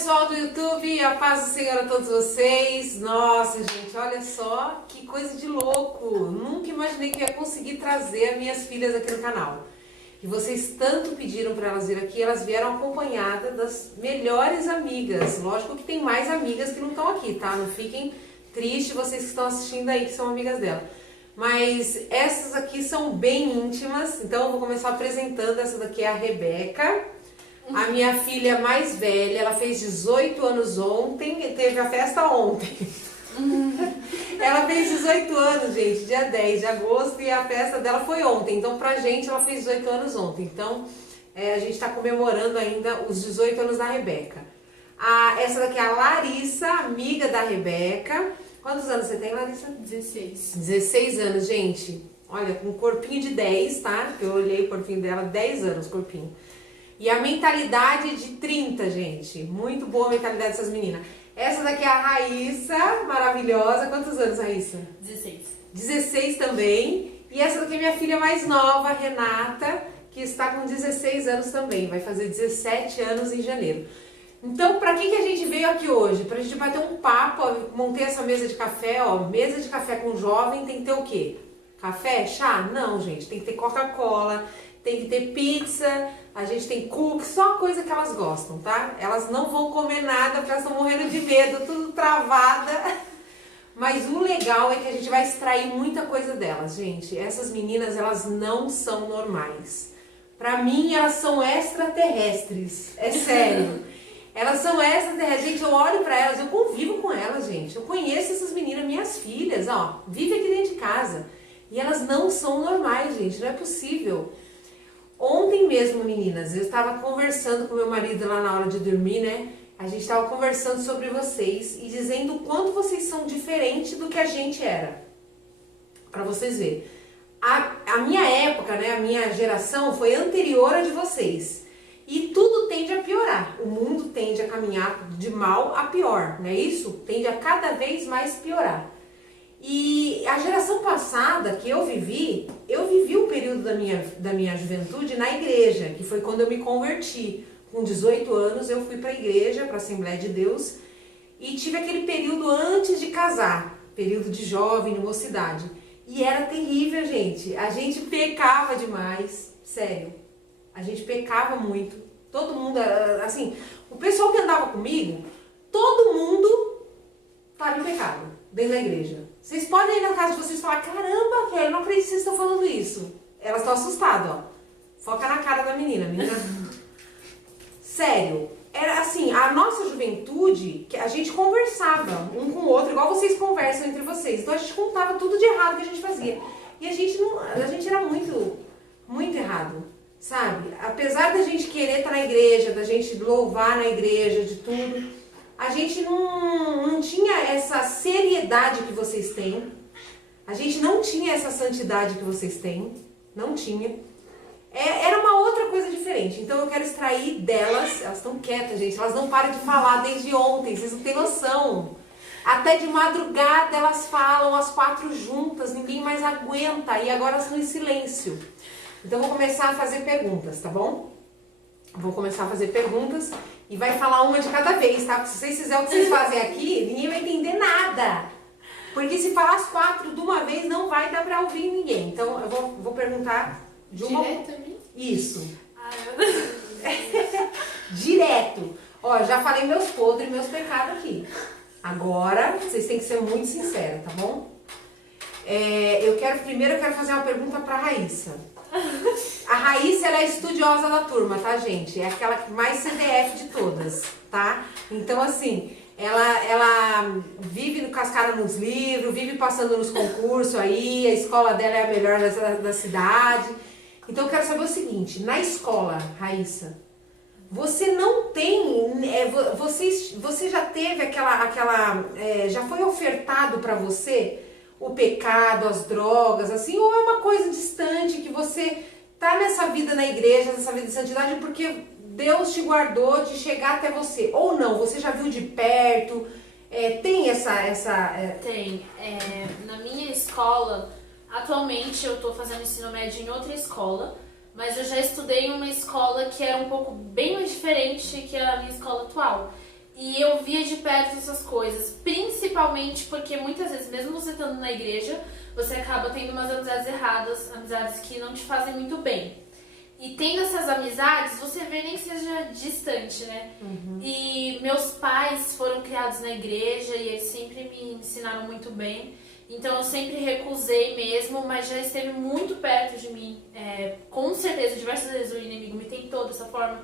pessoal do YouTube, a paz do Senhor a todos vocês. Nossa, gente, olha só que coisa de louco. Nunca imaginei que ia conseguir trazer as minhas filhas aqui no canal. E vocês tanto pediram para elas vir aqui, elas vieram acompanhadas das melhores amigas. Lógico que tem mais amigas que não estão aqui, tá? Não fiquem tristes vocês que estão assistindo aí, que são amigas dela. Mas essas aqui são bem íntimas, então eu vou começar apresentando. Essa daqui é a Rebeca. A minha filha mais velha, ela fez 18 anos ontem e teve a festa ontem. Ela fez 18 anos, gente, dia 10 de agosto, e a festa dela foi ontem. Então, pra gente, ela fez 18 anos ontem. Então, a gente tá comemorando ainda os 18 anos da Rebeca. Essa daqui é a Larissa, amiga da Rebeca. Quantos anos você tem, Larissa? 16. 16 anos, gente. Olha, com um corpinho de 10, tá? Eu olhei o corpinho dela, 10 anos, corpinho. E a mentalidade de 30, gente. Muito boa a mentalidade dessas meninas. Essa daqui é a Raíssa, maravilhosa. Quantos anos, Raíssa? 16. 16 também. E essa daqui é minha filha mais nova, Renata, que está com 16 anos também. Vai fazer 17 anos em janeiro. Então, pra que a gente veio aqui hoje? Pra gente bater um papo, ó, montei essa mesa de café, ó. Mesa de café com jovem tem que ter o quê? Café? Chá? Não, gente. Tem que ter Coca-Cola, tem que ter pizza, a gente tem cookies, só coisa que elas gostam, tá? Elas não vão comer nada porque elas estão morrendo de medo, tudo travada. Mas o legal é que a gente vai extrair muita coisa delas, gente. Essas meninas, elas não são normais. Pra mim, elas são extraterrestres. É sério. Elas são extraterrestres. Gente, eu olho pra elas, eu convivo com elas, gente. Eu conheço essas meninas, minhas filhas, ó. Vivem aqui dentro de casa. E elas não são normais, gente. Não é possível. Ontem mesmo, meninas, eu estava conversando com meu marido lá na hora de dormir, né? A gente estava conversando sobre vocês e dizendo o quanto vocês são diferentes do que a gente era. Pra vocês verem. A minha época, né, a minha geração foi anterior à de vocês. E tudo tende a piorar. O mundo tende a caminhar de mal a pior, não é isso? Tende a cada vez mais piorar. E a geração passada que eu vivi o período da minha juventude na igreja, que foi quando eu me converti. Com 18 anos eu fui para a igreja, para a Assembleia de Deus, e tive aquele período antes de casar, período de jovem, de mocidade. E era terrível, gente. A gente pecava demais, sério. A gente pecava muito. Todo mundo, assim, o pessoal que andava comigo, todo mundo estava em pecado dentro da igreja. Vocês podem ir na casa de vocês e falar: caramba, Kelly, não acredito que vocês estão falando isso. Elas estão assustadas, ó. Foca na cara da menina, Sério, era assim, a nossa juventude, que a gente conversava um com o outro, igual vocês conversam entre vocês. Então a gente contava tudo de errado que a gente fazia. E a gente era muito, muito errado, sabe? Apesar da gente querer estar na igreja, da gente louvar na igreja, de tudo, a gente não tinha essa seriedade que vocês têm. A gente não tinha essa santidade que vocês têm. Não tinha. Era uma outra coisa diferente. Então eu quero extrair delas. Elas estão quietas, gente. Elas não param de falar desde ontem. Vocês não têm noção. Até de madrugada elas falam as 4 juntas. Ninguém mais aguenta. E agora elas estão em silêncio. Então eu vou começar a fazer perguntas, tá bom? Vou começar a fazer perguntas e vai falar uma de cada vez, tá? Porque se vocês fizerem o que vocês fazem aqui, ninguém vai entender nada. Porque se falar as 4 de uma vez, não vai dar pra ouvir ninguém. Então eu vou perguntar de uma... Direto a mim? Isso. Ai, meu Deus. Direto. Ó, já falei meus podres e meus pecados aqui. Agora, vocês têm que ser muito sinceros, tá bom? Primeiro eu quero fazer uma pergunta pra Raíssa. A Raíssa, ela é estudiosa da turma, tá, gente? É aquela mais CDF de todas, tá? Então, assim, ela vive com as caras nos livros, vive passando nos concursos aí, a escola dela é a melhor da cidade. Então, eu quero saber o seguinte: na escola, Raíssa, você não tem... você já teve já foi ofertado pra você o pecado, as drogas, assim, ou é uma coisa distante que você tá nessa vida na igreja, nessa vida de santidade, porque Deus te guardou de chegar até você? Ou não, você já viu de perto? Tem essa... Tem. Na minha escola, atualmente eu tô fazendo ensino médio em outra escola, mas eu já estudei em uma escola que era um pouco bem mais diferente que a minha escola atual. E eu via de perto essas coisas, principalmente porque muitas vezes, mesmo você estando na igreja, você acaba tendo umas amizades erradas, amizades que não te fazem muito bem. E tendo essas amizades, você vê nem que seja distante, né? E meus pais foram criados na igreja e eles sempre me ensinaram muito bem. Então eu sempre recusei mesmo, mas já esteve muito perto de mim. Com certeza, diversas vezes o inimigo me tentou dessa forma.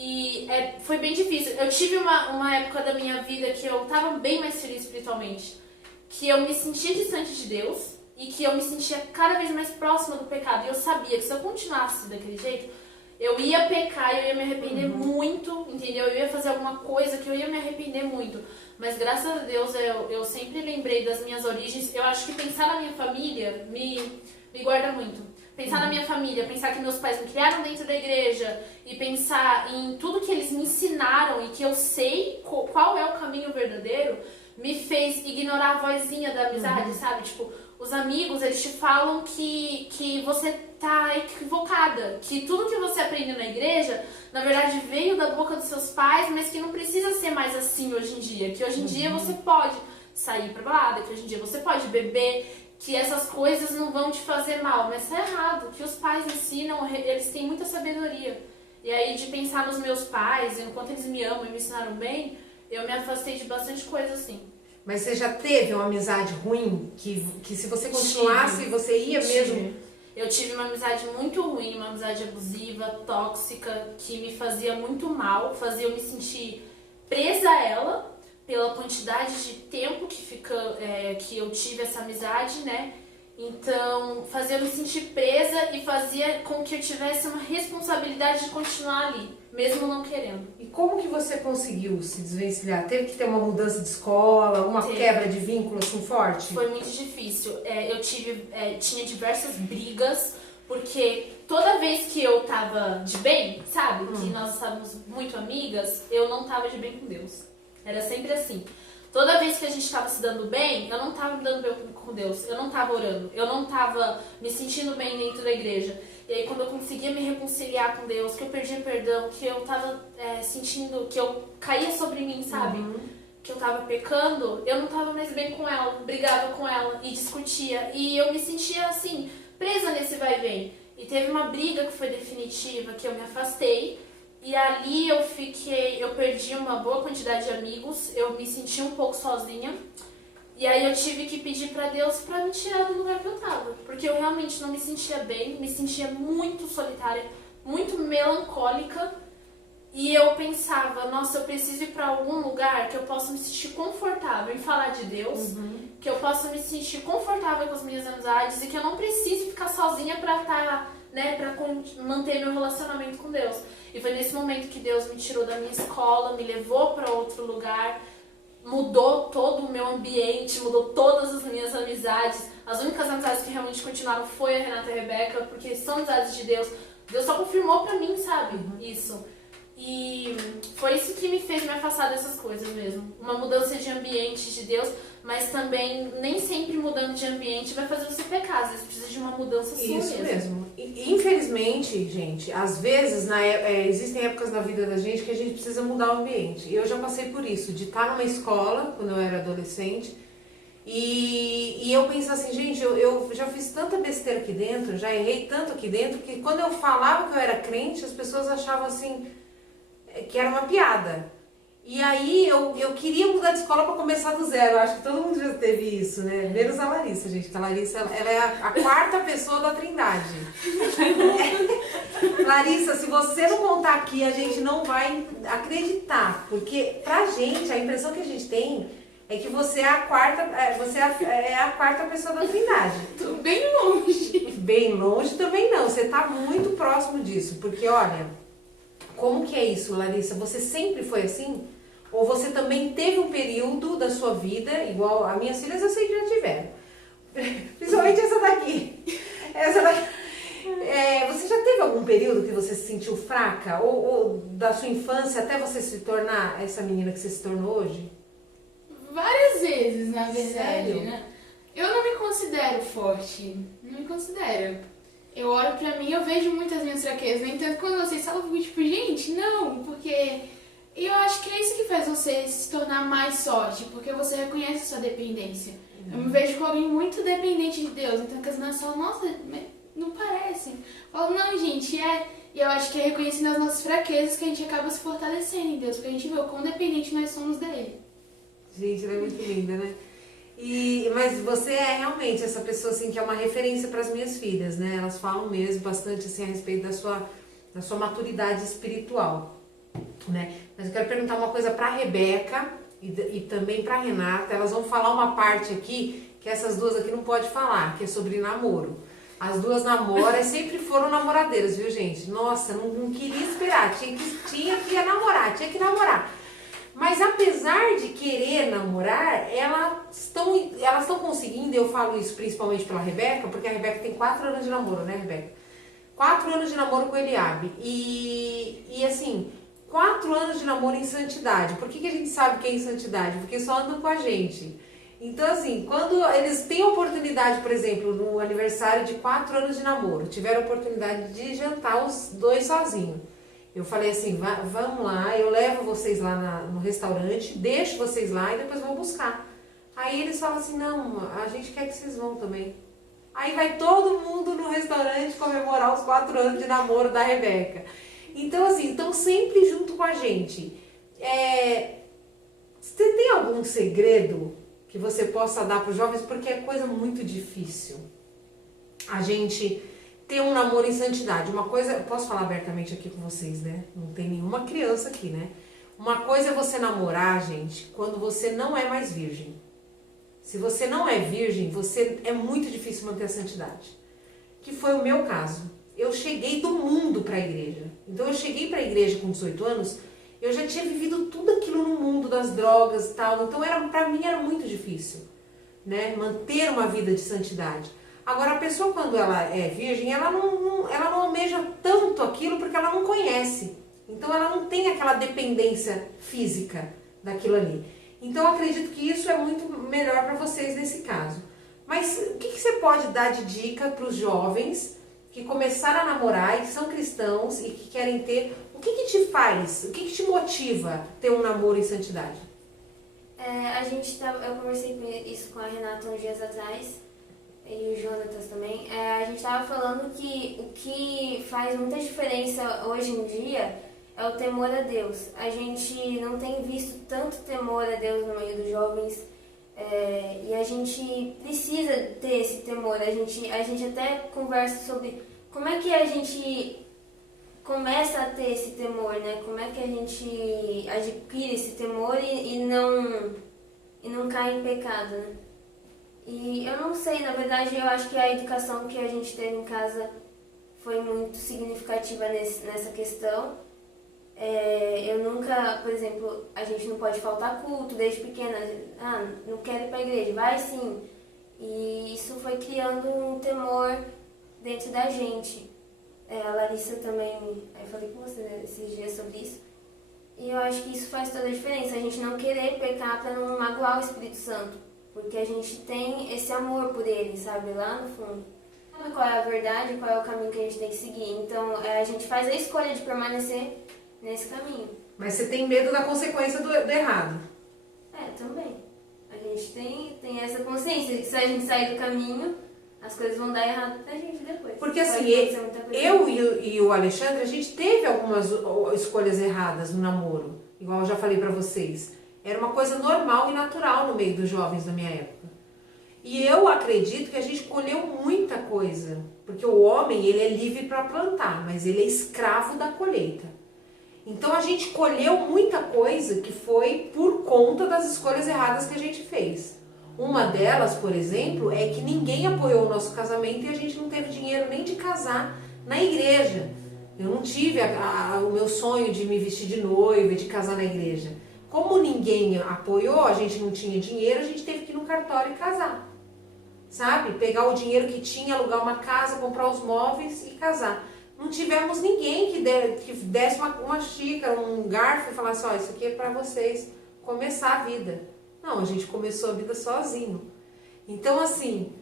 E foi bem difícil. Eu tive uma época da minha vida que eu estava bem mais feliz espiritualmente. Que eu me sentia distante de Deus e que eu me sentia cada vez mais próxima do pecado. E eu sabia que se eu continuasse daquele jeito, eu ia pecar e eu ia me arrepender muito, entendeu? Eu ia fazer alguma coisa que eu ia me arrepender muito. Mas graças a Deus eu sempre lembrei das minhas origens. Eu acho que pensar na minha família me guarda muito. Pensar na minha família, pensar que meus pais me criaram dentro da igreja e pensar em tudo que eles me ensinaram e que eu sei qual é o caminho verdadeiro, me fez ignorar a vozinha da amizade, sabe? Tipo, os amigos, eles te falam que você tá equivocada, que tudo que você aprende na igreja, na verdade, veio da boca dos seus pais, mas que não precisa ser mais assim hoje em dia. Que hoje em dia você pode sair pra balada, que hoje em dia você pode beber, que essas coisas não vão te fazer mal, mas tá errado. Que os pais ensinam, eles têm muita sabedoria. E aí, de pensar nos meus pais, e no quanto eles me amam e me ensinaram bem, eu me afastei de bastante coisa, assim. Mas você já teve uma amizade ruim que se você continuasse, você ia mesmo? Eu tive uma amizade muito ruim, uma amizade abusiva, tóxica, que me fazia muito mal, fazia eu me sentir presa a ela, pela quantidade de tempo que eu tive essa amizade, né? Então, fazia eu me sentir presa e fazia com que eu tivesse uma responsabilidade de continuar ali, mesmo não querendo. E como que você conseguiu se desvencilhar? Teve que ter uma mudança de escola, uma quebra de vínculo assim forte? Foi muito difícil. Eu tinha diversas brigas, porque toda vez que eu tava de bem, sabe? Que nós estávamos muito amigas, eu não tava de bem com Deus. Era sempre assim. Toda vez que a gente estava se dando bem, eu não estava me dando bem com Deus, eu não estava orando, eu não estava me sentindo bem dentro da igreja. E aí quando eu conseguia me reconciliar com Deus, que eu perdia perdão, que eu estava sentindo, que eu caía sobre mim, sabe? Que eu estava pecando, eu não estava mais bem com ela, brigava com ela e discutia. E eu me sentia assim, presa nesse vai e vem. E teve uma briga que foi definitiva, que eu me afastei. E ali eu perdi uma boa quantidade de amigos, eu me senti um pouco sozinha. E aí eu tive que pedir pra Deus pra me tirar do lugar que eu tava. Porque eu realmente não me sentia bem, me sentia muito solitária, muito melancólica. E eu pensava, nossa, eu preciso ir pra algum lugar que eu possa me sentir confortável em falar de Deus. Que eu possa me sentir confortável com as minhas amizades e que eu não precise ficar sozinha pra estar, né, pra manter meu relacionamento com Deus. E foi nesse momento que Deus me tirou da minha escola, me levou para outro lugar, mudou todo o meu ambiente, mudou todas as minhas amizades. As únicas amizades que realmente continuaram foi a Renata e a Rebeca, porque são amizades de Deus. Deus só confirmou pra mim, sabe? Isso. E foi isso que me fez me afastar dessas coisas mesmo. Uma mudança de ambiente de Deus, mas também nem sempre mudando de ambiente vai fazer você pecar. Às vezes precisa de uma mudança sua mesmo. Isso mesmo. Infelizmente, gente, às vezes existem épocas na vida da gente que a gente precisa mudar o ambiente. Eu já passei por isso, de estar numa escola, quando eu era adolescente, e eu penso assim, gente, eu já fiz tanta besteira aqui dentro, já errei tanto aqui dentro, que quando eu falava que eu era crente, as pessoas achavam assim, que era uma piada. E aí eu queria mudar de escola para começar do zero. Eu acho que todo mundo já teve isso, né? Menos a Larissa, gente. Porque a Larissa, ela é a quarta pessoa da Trindade. Larissa, se você não contar aqui, a gente não vai acreditar. Porque pra gente, a impressão que a gente tem é que você é a quarta pessoa da Trindade. Tô bem longe. Bem longe também não. Você tá muito próximo disso. Porque, olha, como que é isso, Larissa? Você sempre foi assim? Ou você também teve um período da sua vida, igual as minhas filhas eu sei que já tiveram. Principalmente essa daqui. Você já teve algum período que você se sentiu fraca? Ou da sua infância até você se tornar essa menina que você se tornou hoje? Várias vezes, na verdade, Sério? né? Eu não me considero forte. Não me considero. Eu olho pra mim, eu vejo muitas minhas fraquezas. No entanto, quando vocês falam, eu fico tipo, gente, não, porque eu acho que é isso que faz você se tornar mais sorte, porque você reconhece a sua dependência. Eu me vejo com alguém muito dependente de Deus, então que as pessoas falam, nossa, não parece. Eu falo, não, gente, E eu acho que é reconhecendo as nossas fraquezas que a gente acaba se fortalecendo em Deus, porque a gente vê o quão dependente nós somos dele. Gente, ela é muito linda, né? Mas você é realmente essa pessoa assim que é uma referência para as minhas filhas, né? Elas falam mesmo bastante assim a respeito da sua maturidade espiritual, né? Mas eu quero perguntar uma coisa para a Rebeca e também para a Renata. Elas vão falar uma parte aqui que essas duas aqui não pode falar, que é sobre namoro. As duas namoram, sempre foram namoradeiras, viu, gente? Nossa, não queria esperar, tinha que namorar. Mas apesar de querer namorar, elas estão conseguindo, eu falo isso principalmente pela Rebeca, porque a Rebeca tem 4 anos de namoro, né, Rebeca? 4 anos de namoro com o Eliabe. E assim, 4 anos de namoro em santidade. Por que a gente sabe que é em santidade? Porque só andam com a gente. Então, assim, quando eles têm oportunidade, por exemplo, no aniversário de 4 anos de namoro, tiveram a oportunidade de jantar os dois sozinhos. Eu falei assim, vamos lá, eu levo vocês lá no restaurante, deixo vocês lá e depois vou buscar. Aí eles falam assim, não, a gente quer que vocês vão também. Aí vai todo mundo no restaurante comemorar os 4 anos de namoro da Rebeca. Então, assim, estão sempre junto com a gente. Você tem algum segredo que você possa dar para os jovens, porque é coisa muito difícil a gente ter um namoro em santidade? Uma coisa, eu posso falar abertamente aqui com vocês, né? Não tem nenhuma criança aqui, né? Uma coisa é você namorar, gente, quando você não é mais virgem. Se você não é virgem, é muito difícil manter a santidade. Que foi o meu caso. Eu cheguei do mundo para a igreja. Então eu cheguei para a igreja com 18 anos, eu já tinha vivido tudo aquilo no mundo das drogas e tal. Então para mim era muito difícil, né? Manter uma vida de santidade. Agora a pessoa quando ela é virgem, ela não almeja tanto aquilo porque ela não conhece. Então ela não tem aquela dependência física daquilo ali. Então eu acredito que isso é muito melhor para vocês nesse caso. Mas o que você pode dar de dica para os jovens que começaram a namorar e que são cristãos e que querem ter... O que te faz, o que te motiva a ter um namoro em santidade? Eu conversei isso com a Renata uns dias atrás, e o Jonatas também. A gente estava falando que o que faz muita diferença hoje em dia é o temor a Deus. A gente não tem visto tanto temor a Deus no meio dos jovens, e a gente precisa ter esse temor. A gente até conversa sobre como é que a gente começa a ter esse temor, né? Como é que a gente adquire esse temor e não cai em pecado, né? E eu não sei, na verdade, eu acho que a educação que a gente teve em casa foi muito significativa nessa questão. Eu nunca, por exemplo, a gente não pode faltar culto desde pequena. Não quero ir para a igreja, vai sim. E isso foi criando um temor dentro da gente. A Larissa também, eu falei com você, né, esses dias sobre isso. E eu acho que isso faz toda a diferença, a gente não querer pecar para não magoar o Espírito Santo. Porque a gente tem esse amor por ele, sabe, lá no fundo. Sabe qual é a verdade, qual é o caminho que a gente tem que seguir. Então, a gente faz a escolha de permanecer nesse caminho. Mas você tem medo da consequência do errado? Também. A gente tem essa consciência de que se a gente sair do caminho, as coisas vão dar errado pra gente depois. Porque assim, eu e o Alexandre, a gente teve algumas escolhas erradas no namoro. Igual eu já falei pra vocês. Era uma coisa normal e natural no meio dos jovens da minha época. E eu acredito que a gente colheu muita coisa. Porque o homem, ele é livre para plantar, mas ele é escravo da colheita. Então a gente colheu muita coisa que foi por conta das escolhas erradas que a gente fez. Uma delas, por exemplo, é que ninguém apoiou o nosso casamento e a gente não teve dinheiro nem de casar na igreja. Eu não tive o meu sonho de me vestir de noiva e de casar na igreja. Como ninguém apoiou, a gente não tinha dinheiro, a gente teve que ir no cartório e casar. Sabe? Pegar o dinheiro que tinha, alugar uma casa, comprar os móveis e casar. Não tivemos ninguém que desse uma xícara, um garfo e falasse, isso aqui é para vocês começar a vida. Não, a gente começou a vida sozinho. Então, assim,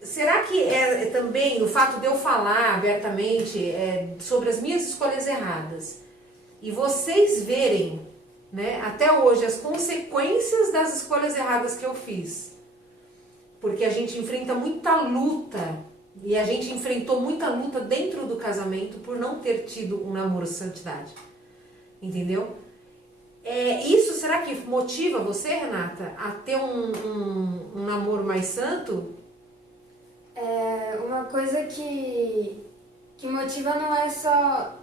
será que também o fato de eu falar abertamente sobre as minhas escolhas erradas, e vocês verem, né, até hoje as consequências das escolhas erradas que eu fiz. Porque a gente enfrenta muita luta, e a gente enfrentou muita luta dentro do casamento por não ter tido um namoro de santidade. Entendeu? Isso será que motiva você, Renata, a ter um namoro mais santo? Uma coisa que motiva não é só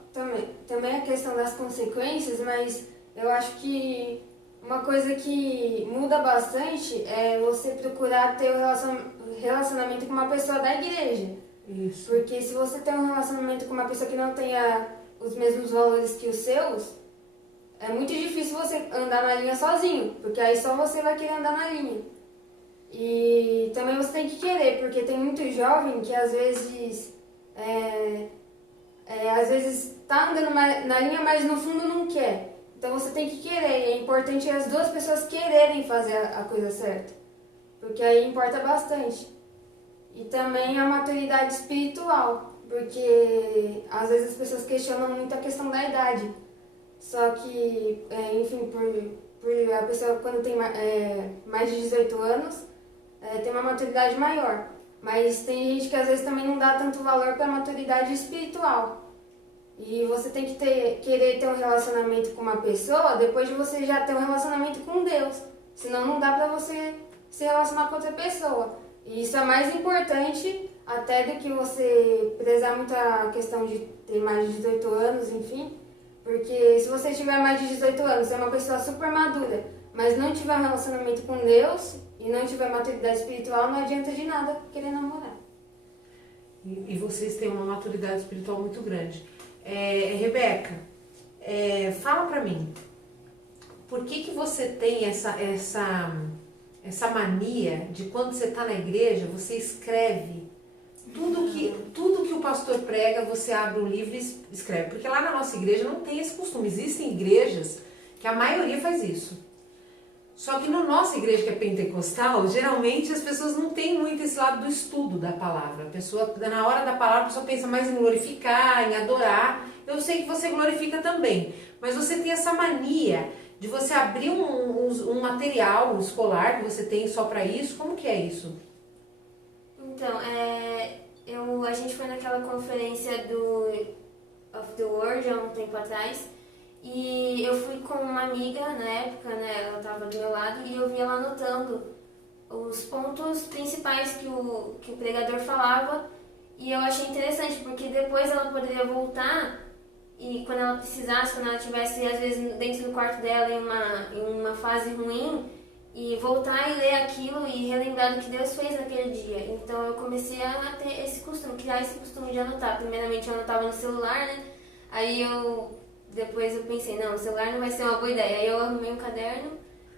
também a questão das consequências, mas eu acho que uma coisa que muda bastante é você procurar ter um relacionamento com uma pessoa da igreja. Isso. Porque se você tem um relacionamento com uma pessoa que não tenha os mesmos valores que os seus, é muito difícil você andar na linha sozinho, porque aí só você vai querer andar na linha. E também você tem que querer, porque tem muito jovem que às vezes tá andando na linha, mas no fundo não quer. Então você tem que querer, e é importante as duas pessoas quererem fazer a coisa certa, porque aí importa bastante. E também a maturidade espiritual, porque às vezes as pessoas questionam muito a questão da idade. Só que, enfim, por a pessoa quando tem mais de 18 anos, tem uma maturidade maior. Mas tem gente que às vezes também não dá tanto valor para a maturidade espiritual. E você tem que querer ter um relacionamento com uma pessoa depois de você já ter um relacionamento com Deus. Senão não dá para você se relacionar com outra pessoa. E isso é mais importante até do que você prezar muito a questão de ter mais de 18 anos, enfim. Porque se você tiver mais de 18 anos, você é uma pessoa super madura, mas não tiver um relacionamento com Deus e não tiver maturidade espiritual, não adianta de nada querer namorar. E vocês têm uma maturidade espiritual muito grande. Rebeca, fala pra mim, por que você tem essa mania de quando você tá na igreja, você escreve tudo que o pastor prega, você abre um livro e escreve. Porque lá na nossa igreja não tem esse costume. Existem igrejas que a maioria faz isso. Só que na nossa igreja, que é pentecostal, geralmente as pessoas não têm muito esse lado do estudo da palavra. A pessoa, na hora da palavra, a pessoa pensa mais em glorificar, em adorar. Eu sei que você glorifica também. Mas você tem essa mania de você abrir um material escolar que você tem só para isso. Como que é isso? Então, a gente foi naquela conferência do Of the World há um tempo atrás e eu fui com uma amiga na época, né, ela estava do meu lado e eu vi ela anotando os pontos principais que o pregador falava e eu achei interessante porque depois ela poderia voltar e quando ela precisasse, quando ela estivesse às vezes dentro do quarto dela em uma fase ruim, e voltar e ler aquilo e relembrar do que Deus fez naquele dia. Então eu comecei a ter esse costume, criar esse costume de anotar. Primeiramente eu anotava no celular, né? Aí depois eu pensei, não, o celular não vai ser uma boa ideia. Aí eu arrumei um caderno,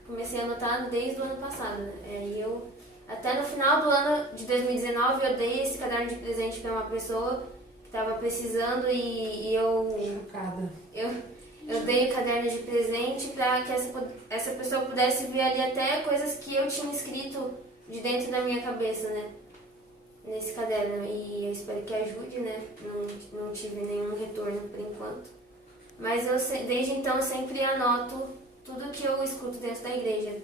comecei a anotar desde o ano passado, né? Aí até no final do ano de 2019 eu dei esse caderno de presente para uma pessoa que estava precisando e eu... Chocada. Eu dei o caderno de presente para que essa pessoa pudesse ver ali até coisas que eu tinha escrito de dentro da minha cabeça, né? Nesse caderno. E eu espero que ajude, né? Não tive nenhum retorno por enquanto. Mas desde então eu sempre anoto tudo que eu escuto dentro da igreja.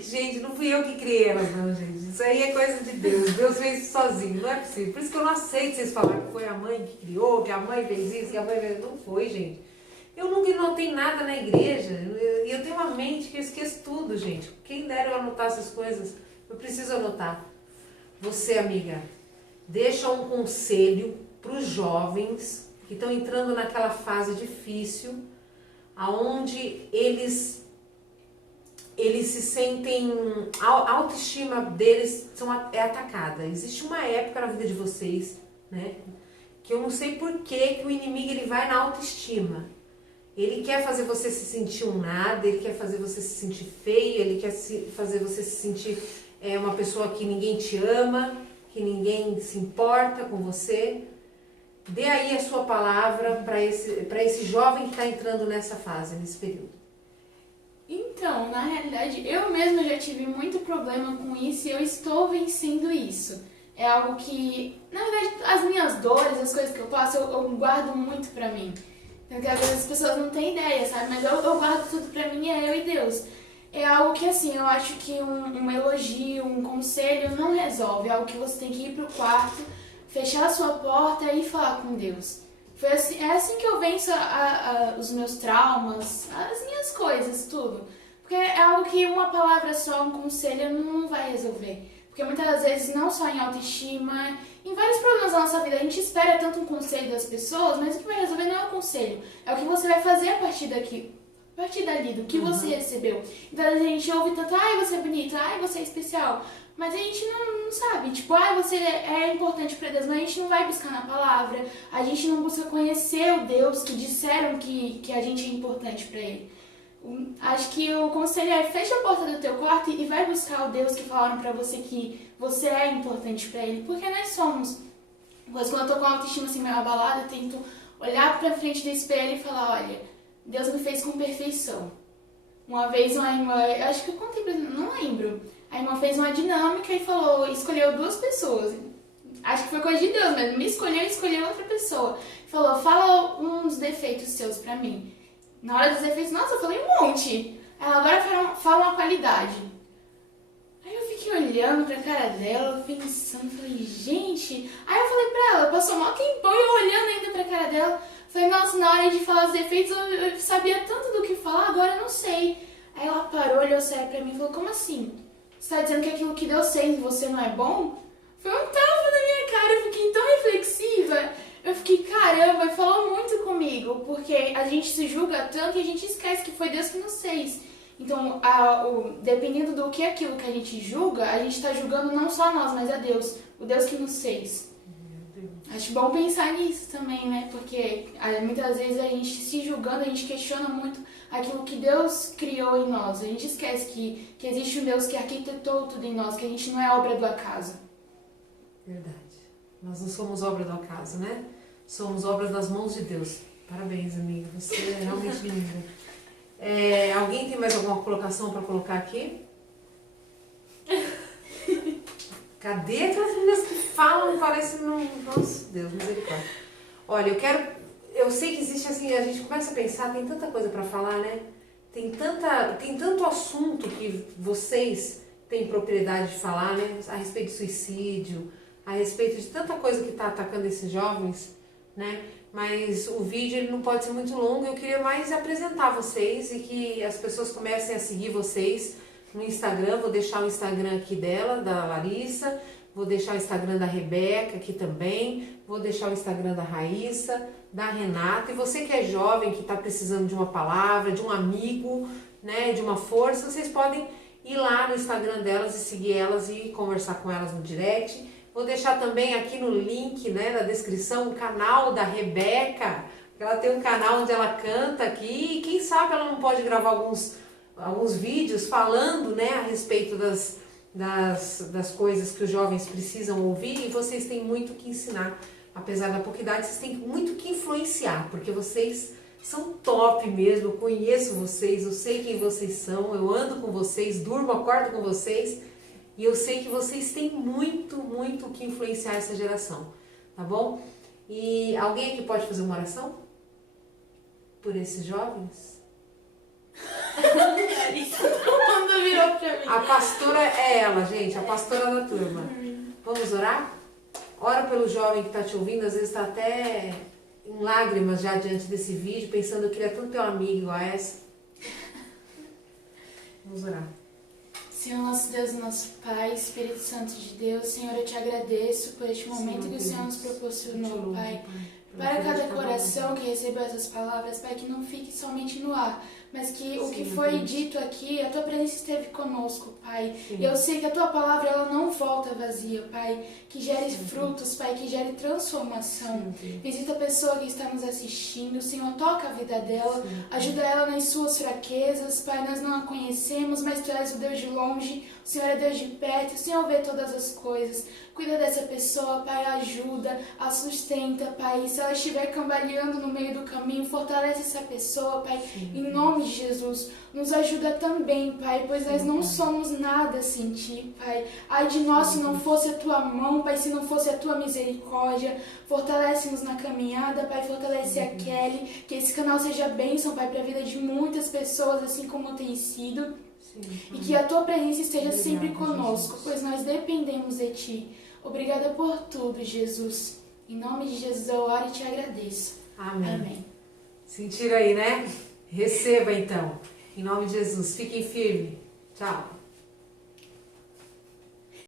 Gente, não fui eu que criei elas, não, gente. Isso aí é coisa de Deus. Deus fez isso sozinho, não é possível. Por isso que eu não aceito vocês falarem que foi a mãe que criou, que a mãe fez isso, que a mãe fez... Não foi, gente. Eu nunca anotei nada na igreja. E eu tenho uma mente que eu esqueço tudo, gente. Quem dera eu anotar essas coisas, eu preciso anotar. Você, amiga, deixa um conselho para os jovens que estão entrando naquela fase difícil, aonde eles se sentem, a autoestima deles é atacada. Existe uma época na vida de vocês, né, que eu não sei por que o inimigo ele vai na autoestima. Ele quer fazer você se sentir um nada, ele quer fazer você se sentir feio, ele quer fazer você se sentir uma pessoa que ninguém te ama, que ninguém se importa com você. Dê aí a sua palavra para esse jovem que está entrando nessa fase, nesse período. Então, na realidade, eu mesma já tive muito problema com isso e eu estou vencendo isso. É algo que, na verdade, as minhas dores, as coisas que eu passo, eu guardo muito pra mim. Porque às vezes as pessoas não têm ideia, sabe? Mas eu guardo tudo pra mim, é eu e Deus. É algo que, assim, eu acho que um elogio, um conselho não resolve. É algo que você tem que ir pro quarto, fechar a sua porta e falar com Deus. É assim que eu venço os meus traumas, as minhas coisas, tudo. Porque é algo que uma palavra só, um conselho, não vai resolver. Porque muitas vezes, não só em autoestima, em vários problemas da nossa vida, a gente espera tanto um conselho das pessoas, mas o que vai resolver não é o conselho. É o que você vai fazer a partir dali, do que você recebeu. Então a gente ouve tanto, ai, você é bonita, ai, você é especial. Mas a gente não sabe, tipo, ai, você é importante pra Deus, mas a gente não vai buscar na palavra, a gente não busca conhecer o Deus que disseram que a gente é importante pra Ele. Acho que o conselho é fecha a porta do teu quarto e vai buscar o Deus que falaram pra você que você é importante pra Ele, porque nós somos. Mas quando eu tô com a autoestima assim meio abalada, eu tento olhar pra frente do espelho e falar, olha, Deus me fez com perfeição. Uma vez uma irmã, eu acho que eu contei pra você, não lembro. A irmã fez uma dinâmica e escolheu 2 pessoas. Acho que foi coisa de Deus, mas me escolheu e escolheu outra pessoa. Falou, fala uns defeitos seus pra mim. Na hora dos defeitos, nossa, eu falei um monte. Ela agora fala uma qualidade. Aí eu fiquei olhando pra cara dela, pensando, falei, gente... Aí eu falei pra ela, passou mal tempão e eu olhando ainda pra cara dela. Falei, nossa, na hora de falar os defeitos eu sabia tanto do que falar, agora eu não sei. Aí ela parou, olhou sério pra mim e falou, como assim? Você tá dizendo que aquilo que Deus fez em você não é bom? Foi um tapa na minha cara, eu fiquei tão reflexiva. Eu fiquei, caramba, e falou muito comigo, porque a gente se julga tanto e a gente esquece que foi Deus que nos fez. Então, dependendo do que é aquilo que a gente julga, a gente tá julgando não só nós, mas a Deus, o Deus que nos fez. Acho bom pensar nisso também, né? Porque muitas vezes a gente se julgando, a gente questiona muito aquilo que Deus criou em nós. A gente esquece que existe um Deus que arquitetou tudo em nós, que a gente não é obra do acaso. Verdade. Nós não somos obra do acaso, né? Somos obras das mãos de Deus. Parabéns, amiga. Você é realmente linda. Alguém tem mais alguma colocação para colocar aqui? Cadê aquelas meninas que falam, parece não... Nossa, Deus, misericórdia. Olha, eu sei que existe assim, a gente começa a pensar, tem tanta coisa para falar, né? Tem tanto assunto que vocês têm propriedade de falar, né? A respeito de suicídio, a respeito de tanta coisa que está atacando esses jovens, né? Mas o vídeo ele não pode ser muito longo, eu queria mais apresentar vocês e que as pessoas comecem a seguir vocês no Instagram. Vou deixar o Instagram aqui dela, da Larissa, vou deixar o Instagram da Rebeca aqui também, vou deixar o Instagram da Raíssa, da Renata. E você que é jovem, que está precisando de uma palavra, de um amigo, né, de uma força, vocês podem ir lá no Instagram delas e seguir elas e conversar com elas no direct. Vou deixar também aqui no link, né, na descrição, o canal da Rebeca. Ela tem um canal onde ela canta aqui e quem sabe ela não pode gravar alguns vídeos falando, né, a respeito das coisas que os jovens precisam ouvir, e vocês têm muito que ensinar. Apesar da pouca idade, vocês têm muito que influenciar, porque vocês são top mesmo, eu conheço vocês, eu sei quem vocês são, eu ando com vocês, durmo, acordo com vocês, e eu sei que vocês têm muito, muito que influenciar essa geração, tá bom? E alguém aqui pode fazer uma oração por esses jovens? Quando virou pra mim. A pastora é ela, gente, a pastora da turma. Vamos orar? Ora pelo jovem que está te ouvindo, às vezes está até em lágrimas já diante desse vídeo, pensando, eu queria tanto ter uma amiga igual a essa. Vamos orar. Senhor, nosso Deus e nosso Pai, Espírito Santo de Deus, Senhor, eu te agradeço por este momento que o Senhor nos proporcionou, Pai. Para cada coração que recebeu essas palavras, Pai, que não fique somente no ar, mas que o que foi dito aqui, a Tua presença esteve conosco, Pai. E eu sei que a Tua palavra, ela não volta vazia, Pai. Que gere frutos, Pai, que gere transformação. Visita a pessoa que está nos assistindo, Senhor, toca a vida dela, ajuda ela nas suas fraquezas, Pai. Nós não a conhecemos, mas Tu és o Deus de longe, o Senhor é Deus de perto, o Senhor vê todas as coisas. Cuida dessa pessoa, Pai, ajuda, a sustenta, Pai. Se ela estiver cambaleando no meio do caminho, fortalece essa pessoa, Pai, em nome de Jesus, nos ajuda também, Pai, pois nós não somos nada sem Ti, Pai. Ai de nós se não fosse a Tua mão, Pai, se não fosse a Tua misericórdia. Fortalece-nos na caminhada, Pai, fortalece a Kelly, que esse canal seja bênção, Pai, para a vida de muitas pessoas, assim como tem sido. E que a Tua presença esteja sempre conosco, pois nós dependemos de Ti. Obrigada por tudo, Jesus. Em nome de Jesus eu oro e Te agradeço. Amém. Amém. Sentiram aí, né? Receba então. Em nome de Jesus. Fiquem firmes. Tchau.